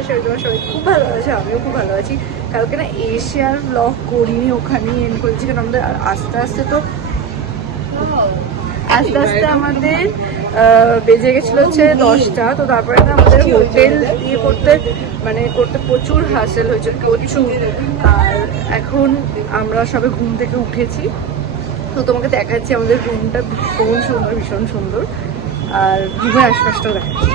আশা করি তোমার সবাই খুব ভালো আছে, আমিও খুব ভালো আছি। কালকে না এসে আর ব্লগ করিনি, ওখানেই এন্ড করেছি, কারণ আমাদের আস্তে আস্তে আমাদের বেজে গেছিল হচ্ছে 10টা। তো তারপরে না আমাদের হোটেল করতে প্রচুর হাসেল হয়েছে, প্রচুর। আর এখন আমরা সবে ঘুম থেকে উঠেছি, তো তোমাকে দেখাচ্ছি আমাদের রুমটা ভীষণ সুন্দর, ভীষণ সুন্দর। আর রুমের আশপাশটাও দেখাচ্ছি।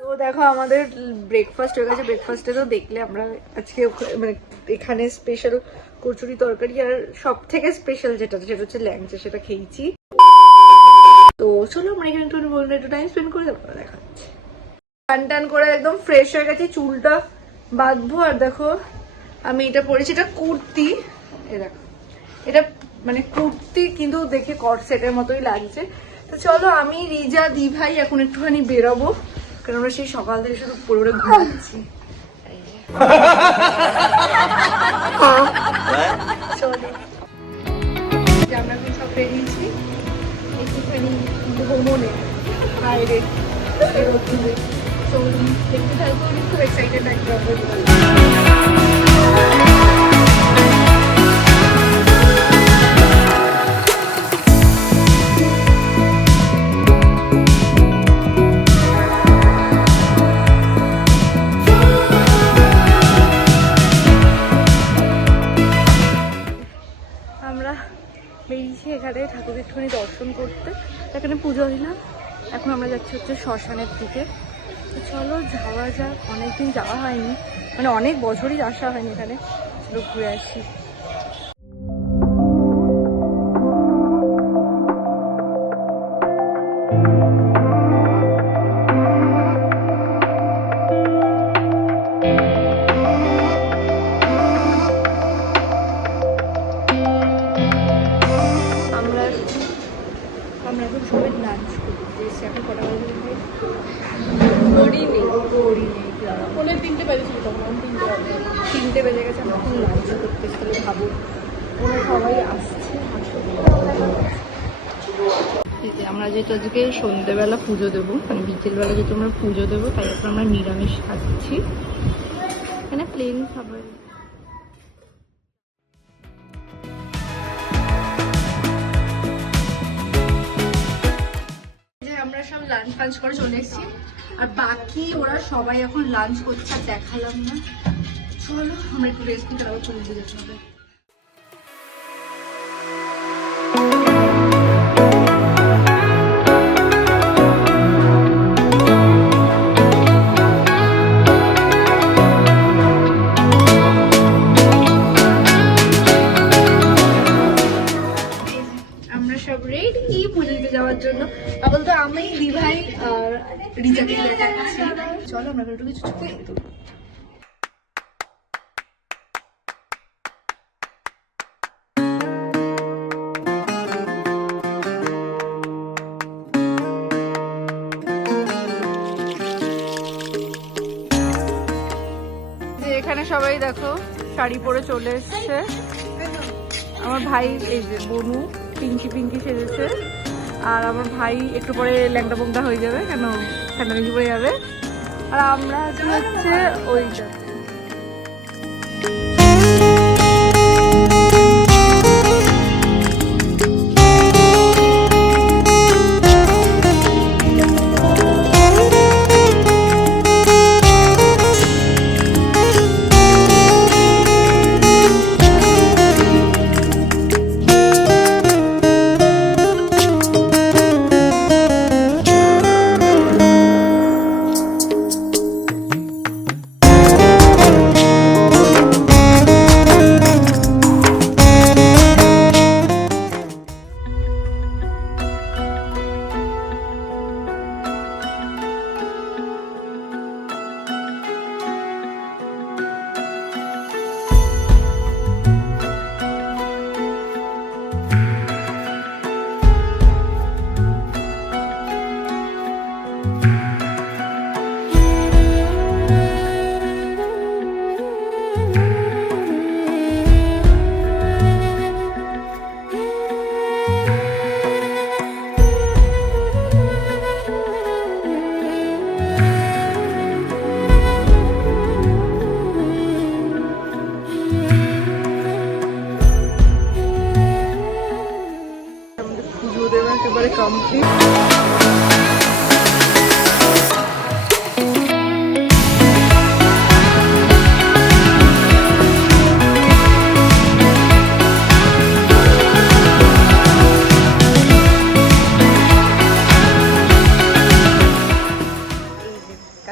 তো দেখো আমাদের ব্রেকফাস্ট হয়ে গেছে। ব্রেকফাস্টে তো দেখলে আমরা আজকে মানে এখানে স্পেশাল কচুরি তরকারি, আর সব থেকে স্পেশাল যেটা সেটা হচ্ছে ল্যাংচা, সেটা খেয়েছি। তো চলো আমরা এখানে একটু টাইম স্পেন্ড করে তারপরে দেখাচ্ছি। টান করে একদম ফ্রেশ হয়ে গেছে, চুলটা বাঁধবো। আর দেখো আমি এটা পরেছি, এটা কুর্তি, দেখো এটা মানে কুর্তি কিন্তু দেখে কট সেটের মতোই লাগছে। তো চলো আমি রিজা দি ভাই এখন একটুখানি বেরোবো, কারণ আমরা সেই সকাল থেকে শুধু পুরো ঘুরছি। চলো আমরা সব বেরিয়েছি একটুখানি ভ্রমণে বাইরে বেরোতে। তো দেখতে থাকবো, খুব এক্সাইটেড একটা। আমরা বেরিয়েছি এখানে ঠাকুরের একটুখানি দর্শন করতে, এখানে পুজো হয় না। এখন আমরা যাচ্ছি হচ্ছে শ্মশানের দিকে। তো চলো যাওয়া যাক, অনেকদিন যাওয়া হয়নি, মানে অনেক বছরই আসা হয়নি এখানে। চলো ঘুরে আসি। আমরা এখন সবাই লাঞ্চ করতে এসেছি। এখন কটা বাজে তিনটে বেজে গেছে। আমরা এখন লাঞ্চ করতে এসেছিলো, ভাবো ওরা সবাই আসছে। আমরা যেহেতু আজকে সন্ধ্যেবেলা পুজো দেবো, মানে বিকেলবেলা যেহেতু আমরা পুজো দেবো, তাই এখন আমরা নিরামিষ খাচ্ছি, মানে প্লেন খাবার। আমরা সব লাঞ্চ ফাঞ্চ করে চলে এসেছি, আর বাকি ওরা সবাই এখন লাঞ্চ করছে, আর দেখালাম না। চলো আমরা একটু রেস্ট নিতে আবার চলে যেতে হবে। সব রেডি পুজো দিতে যাওয়ার জন্য। আপাতত আমি দিভাই আর রিজাকে দেখাচ্ছি। চলো আমরা একটু কিছু খেয়ে দেবো। এখানে সবাই দেখো শাড়ি পরে চলে এসছে। আমার ভাই এই যে বনু পিঙ্কি পিঙ্কি সেজেছে, আর আমার ভাই একটু পরে ল্যাংটা পোংটা হয়ে যাবে, কেন ঠান্ডা বেশি পড়ে যাবে। আর আমরা হচ্ছে ওইটা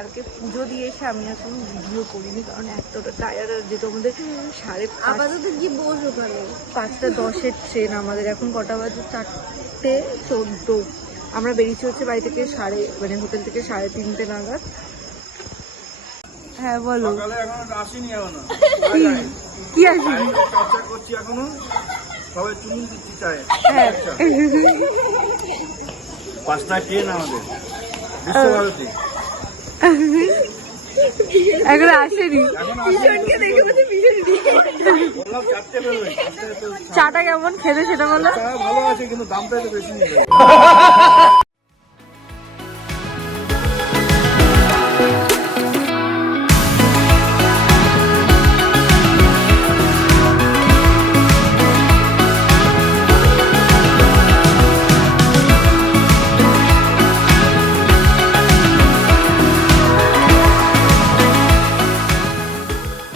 কালকে পুজো দিয়ে এসে আমি এখন ভিডিও করিনি, কারণ এতটা টায়ার্ড। আর যেহেতু আমাদের 5:30 কি বস ওখানে 5:10 ট্রেন আমাদের, এখন কটা বাজে? 4:14। আমরা বেরিয়েছি হচ্ছে বাড়ি থেকে হোটেল থেকে 3:30 নাগাদ। হ্যাঁ বলো, সকালে এখনো আসেনি এখনো। কি আসেনি? চর্চা করছি এখনো, সবাই চুমুন দিচ্ছি চায়ে। হ্যাঁ 5টায় ট্রেন আমাদের বিশ্বভারতী। এখন আসেনি। এখন ভীষণকে দেখে বলছে ভীষণ বললাম 4টে বেরোবে। চাটা কেমন খেতে সেটা বলো। চা ভালো আছে কিন্তু দামটা একটু বেশি নিয়ে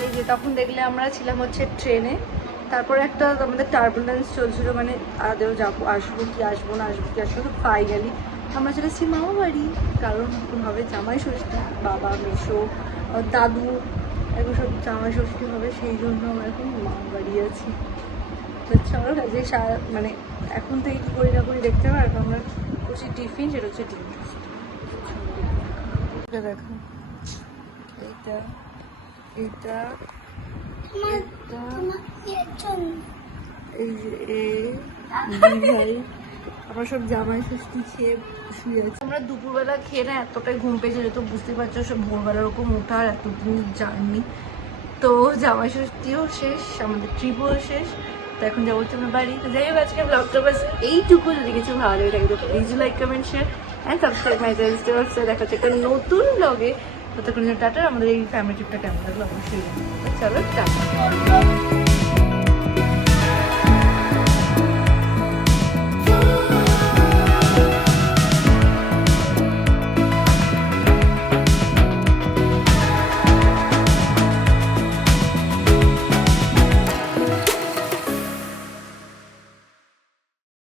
এই যে তখন দেখলে আমরা ছিলাম হচ্ছে ট্রেনে, তারপরে একটা আমাদের টার্বুলেন্স চলছিল, মানে আদেও যাবো আসবো কি আসবো না, আসবো কি আসবো। তো ফাইনালি আমরা চলে এসেছি মামা বাড়ি, কারণ হবে জামাই ষষ্ঠী, বাবা মেসো দাদু এগুলো সব জামাই ষষ্ঠী হবে, সেই জন্য আমরা এখন মামা বাড়ি আছি। তো চলো যে মানে এখন থেকে কী করি না করি দেখতে পারবো। আমরা করছি টিফিন, সেটা হচ্ছে ডিম টোস্ট। দেখো এইটা এইটা এইটা এই যে দুই ভাই আমরা সব জামাই ষষ্ঠী খেয়ে শুয়ে আছি। আমরা দুপুরবেলা খেয়ে না এতটাই ঘুম পেয়েছে, যেহেতু বুঝতে পারছো সব ভোরবেলা ওরকম ওঠা আর এতদিন জার্নি। তো জামাই ষষ্ঠীও শেষ, আমাদের ট্রিপও শেষ, তো এখন যাবো হচ্ছে আমরা বাড়ি। তো যাই হোক আজকে ব্লগটা বাস এইটুকু। যদি কিছু ভালো লাগে থাকে তো please like comment share and subscribe my channel. দেখা হচ্ছে একটা নতুন ব্লগে। ততক্ষণ টাটা। আমাদের এই ফ্যামিলি ট্রিপটা কেমন লাগলো অবশ্যই জানাবো। চলো টাটা।